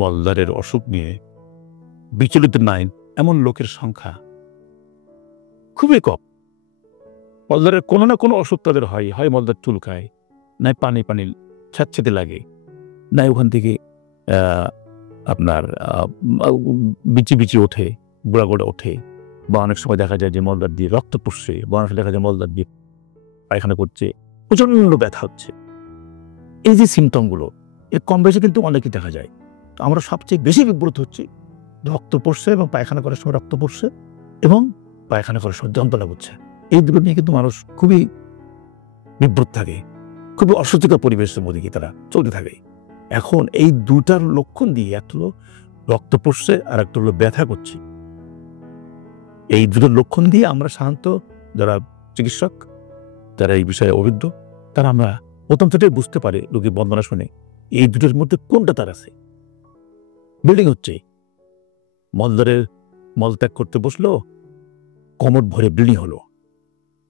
মলদ্বারের অসুখ নিয়ে বিচলিত নাই এমন লোকের সংখ্যা খুবই কম। মলদ্বারের কোনো না কোনো অসুখ তাদের হয় মলদ্বার চুলকায়, নাই পানি পানি ছ্যাঁতছ্যাঁতে লাগে, নাই ওখান থেকে আপনার বিচি বিচি ওঠে, গোড়া গোড়া ওঠে, বা অনেক সময় দেখা যায় যে মলদ্বার দিয়ে রক্ত পড়ছে, বা অনেক সময় দেখা যায় মলদ্বার দিয়ে পায়খানা করছে, প্রচণ্ড ব্যথা হচ্ছে। এই যে সিমটমগুলো এর কম বেশি কিন্তু অনেকই দেখা যায়। তো আমরা সবচেয়ে বেশি বিব্রত হচ্ছি রক্ত পড়ছে এবং পায়খানা করার সময় রক্ত পড়ছে এবং পায়খানা করার সময় যন্ত্রণা করছে। এই দুটো নিয়ে কিন্তু মানুষ খুবই বিব্রত থাকে, খুবই অস্বস্তিকর পরিবেশের মধ্যে গিয়ে তারা চলতে থাকে। এখন এই দুটার লক্ষণ দিয়ে একটা হলো রক্ত পড়ছে আর একটা হলো ব্যথা করছে। এই দুটোর লক্ষণ দিয়ে আমরা সাধারণত যারা চিকিৎসক, যারা এই বিষয়ে অভিজ্ঞ, তারা আমরা প্রথম থেকেই বুঝতে পারে রোগীর বর্ণনা শুনে এই দুটোর মধ্যে কোনটা তার আছে। ব্লিডিং হচ্ছে, মলদ্বারের মলত্যাগ করতে বসলো, কোমর ভরে ব্লিডিং হলো,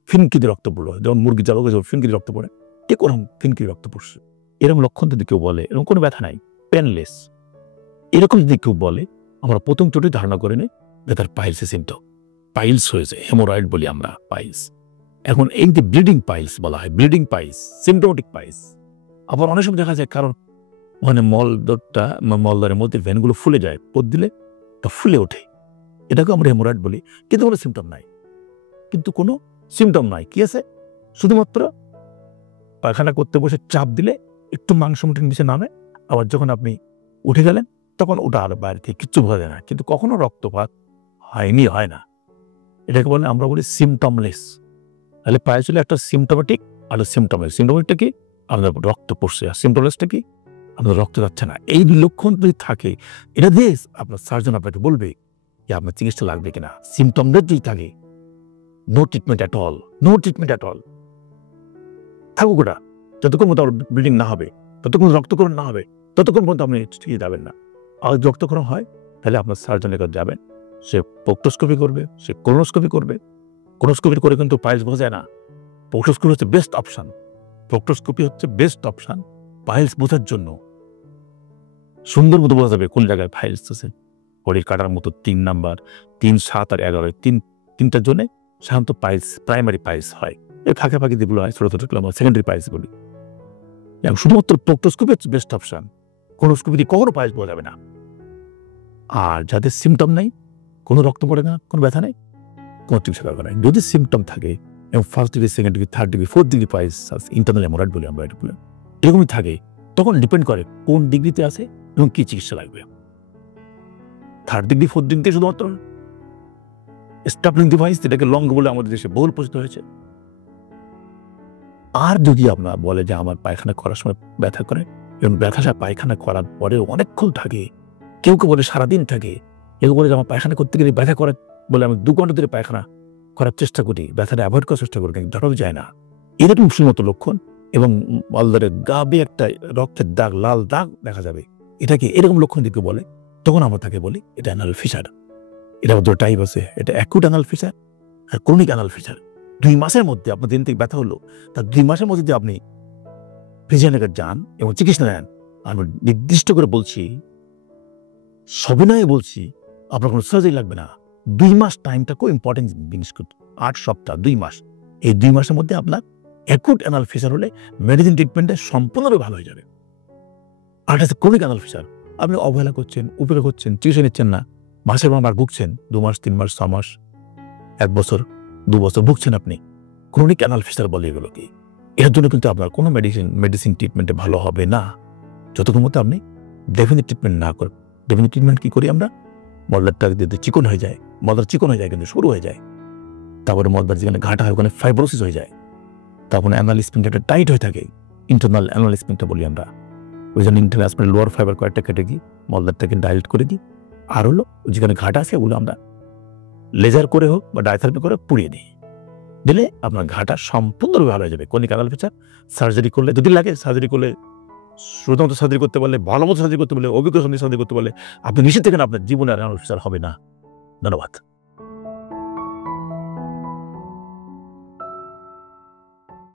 ফিনকিতে রক্ত পড়লো, যেমন মুরগি চালক ফিনকিতে রক্ত পড়ে, ঠিক ওরকম ফিনকিতে রক্ত পড়ছে। এরকম লক্ষণ যদি কেউ বলে, এরকম কোনো ব্যথা নাই, পেনলেস, এরকম যদি কেউ বলে, আমরা প্রথম চোটে ধারণা করে নেই যে তার পাইলসের সিমটম, পাইলস হয়েছে, হেমোরয়েড বলি আমরা, পাইলস। এখন এই যে ব্লিডিং পাইলস বলা হয়, ব্লিডিং পাইলস, সিমটোমেটিক পাইলস। আবার অনেক সময় দেখা যায় কারণ মানে মলদ্বারের মধ্যে ভেনগুলো ফুলে যায়, পথ দিলে তা ফুলে ওঠে, এটাকে আমরা হেমোরয়েড বলি, কিন্তু কোনো সিমটম নাই, কি আছে? শুধুমাত্র পায়খানা করতে বসে চাপ দিলে একটু মাংস মুটির নিচে নামে, আবার যখন আপনি উঠে গেলেন তখন ওটা আর বাইরে থেকে কিচ্ছু বোঝা যায় না, কিন্তু কখনো রক্তপাত হয় না। এটাকে বলে, আমরা বলি সিমটমলেস। তাহলে পায়ে চলে একটা সিমটোমেটিক আর সিমটমলেস। সিমটোমেটিকটা কি? আপনার রক্ত পড়ছে, আর সিমটমলেসটা কি? আপনার রক্ত যাচ্ছে না। এই লক্ষণ যদি থাকে, এটা দিয়ে আপনার সার্জন আপনাকে বলবে যে আপনার চিকিৎসা লাগবে কিনা। সিমটমলেস যদি থাকে, নো ট্রিটমেন্ট অ্যাট অল, থাকুক ওটা, যতক্ষণ মতো ব্লিডিং না হবে, ততক্ষণ রক্তক্ষরণ না হবে, ততক্ষণ পর্যন্ত আপনি ঠিক যাবেন না। আর রক্তক্ষরণ হয় তাহলে আপনার সার্জনের কাছে যাবেন, সে প্রক্টোস্কোপি করবে, সে কোলোনোস্কোপি করবে। কোলোনোস্কোপি করে কিন্তু পাইলস বোঝা যায় না, প্রক্টোস্কোপি হচ্ছে বেস্ট অপশন। পাইলস বোঝার জন্য সুন্দর মতো বোঝা যাবে কোন জায়গায় পাইলস আছে। ঘড়ির কাটার মতো 3 নাম্বার, 3, 7 আর 11, তিনটার জন্য সাধারণত পাইলস, প্রাইমারি পাইলস হয়। এর ফাঁকে যেগুলো হয় ছোট ছোট আমরা সেকেন্ডারি পাইলস বলি। এবং শুধুমাত্র প্রক্টোস্কোপি হচ্ছে বেস্ট অপশন, কোলোনোস্কোপি দিয়ে কখনো পাইলস বোঝা যাবে না। আর যাদের সিমটম নেই, কোনো রক্ত পড়ে না, কোনো ব্যথা নেই, কোনো চিকিৎসা দরকার নেই। যদি সিমটম থাকে এবং 1st degree, 2nd degree, 3rd degree, 4th degree piles, internal haemorrhoid বলি আমরা, এরকমই থাকে, তখন ডিপেন্ড করে কোন ডিগ্রিতে আছে এবং কি চিকিৎসা লাগবে। 3rd ডিগ্রি, 4th ডিগ্রিতে শুধুমাত্র স্টাপলিং ডিভাইস, যেটাকে লং বলে আমাদের দেশে বহুল প্রচলিত হয়েছে। আর যদি আপনার বলে যে আমার পায়খানা করার সময় ব্যথা করে এবং ব্যথাটা পায়খানা করার পরেও অনেকক্ষণ থাকে, কেউ বলে সারাদিন থাকে, কেউ বলে যে আমার পায়খানা করতে গেলে ব্যথা করে বলে আমি 2 ঘন্টা ধরে পায়খানা করার চেষ্টা করি, ব্যথাটা অ্যাভয়েড করার চেষ্টা করি, কিন্তু ধরাও যায় না, এরকম শুধুমাত্র লক্ষণ। এবং মলদ্বারের গাবে একটা রক্তের দাগ, লাল দাগ দেখা যাবে, এটাকে এরকম লক্ষণ দিকে বলে, তখন আমরা তাকে বলি এটা অ্যানাল ফিসার। এটা 2 টাইপ আছে, এটা অ্যাকুট অ্যানাল ফিসার আর ক্রনিক অ্যানাল ফিসার। 2 মাসের মধ্যে আপনার দিন থেকে ব্যথা হলো, তার 2 মাসের মধ্যে যদি আপনি ফিজিশিয়ানের কাছে যান এবং চিকিৎসা নেন, আমি নির্দিষ্ট করে বলছি, সবিনয়ে বলছি, আপনার কোনো সার্জারি লাগবে না। 2 মাস টাইমটা খুব ইম্পর্টেন্ট জিনিস, 8 সপ্তাহ, 2 মাস। এই 2 মাসের মধ্যে আপনার অ্যাকুট অ্যানাল ফিসার হলে মেডিসিন ট্রিটমেন্টে সম্পূর্ণভাবে ভালো হয়ে যাবে। আর এটা ক্রনিক অ্যানাল ফিসার, আপনি অবহেলা করছেন, উপেক্ষা করছেন, চিকিৎসা নিচ্ছেন না, মাসের পর মাস ভুগছেন, 2 মাস, 3 মাস, 6 মাস, 1 বছর, 2 বছর ভুগছেন আপনি, ক্রনিক অ্যানাল ফিসার বলে এগুলো কি। এর জন্য কিন্তু আপনার কোনো মেডিসিন ট্রিটমেন্টে ভালো হবে না, যতক্ষণ মতো আপনি ডেফিনিট ট্রিটমেন্ট না করেন। ডেফিনিট ট্রিটমেন্ট কি করি আমরা? মলদ্বারটা যদি চিকন হয়ে যায়, মলদ্বার চিকন হয়ে যায় কিন্তু সরু হয়ে যায়, তারপরে মলদ্বার যেখানে ঘাটা হয় ওখানে ফাইব্রোসিস হয়ে যায়, তারপরে অ্যানাল স্পিনটা টাইট হয়ে থাকে, ইন্টারনাল অ্যানাল স্পিনটা বলি আমরা। ওই জন্য ইন্টারনাল লোয়ার ফাইবার কয়েকটা কেটে দিই, মলদ্বারটাকে ডাইলেট করে দিই, আর হলো যেখানে ঘাটা আছে ওগুলো আমরা লেজার করে হোক বা ডায়াথেরাপি করে পুড়িয়ে দিই, দিলে আপনার ঘাটা সম্পূর্ণভাবে ভালো হয়ে যাবে। ক্রনিক অ্যানাল ফিসার সার্জারি করলে, যদি লাগে সার্জারি করলে, শুধুমাত্র সার্জারি করতে পারলে, ভালো মতো সার্জারি করতে পারলে, অভিজ্ঞ সার্জারি করতে পারলে, আপনি নিশ্চিত থাকেন আপনার জীবনে আর অ্যানাল ফিসার হবে না। ধন্যবাদ।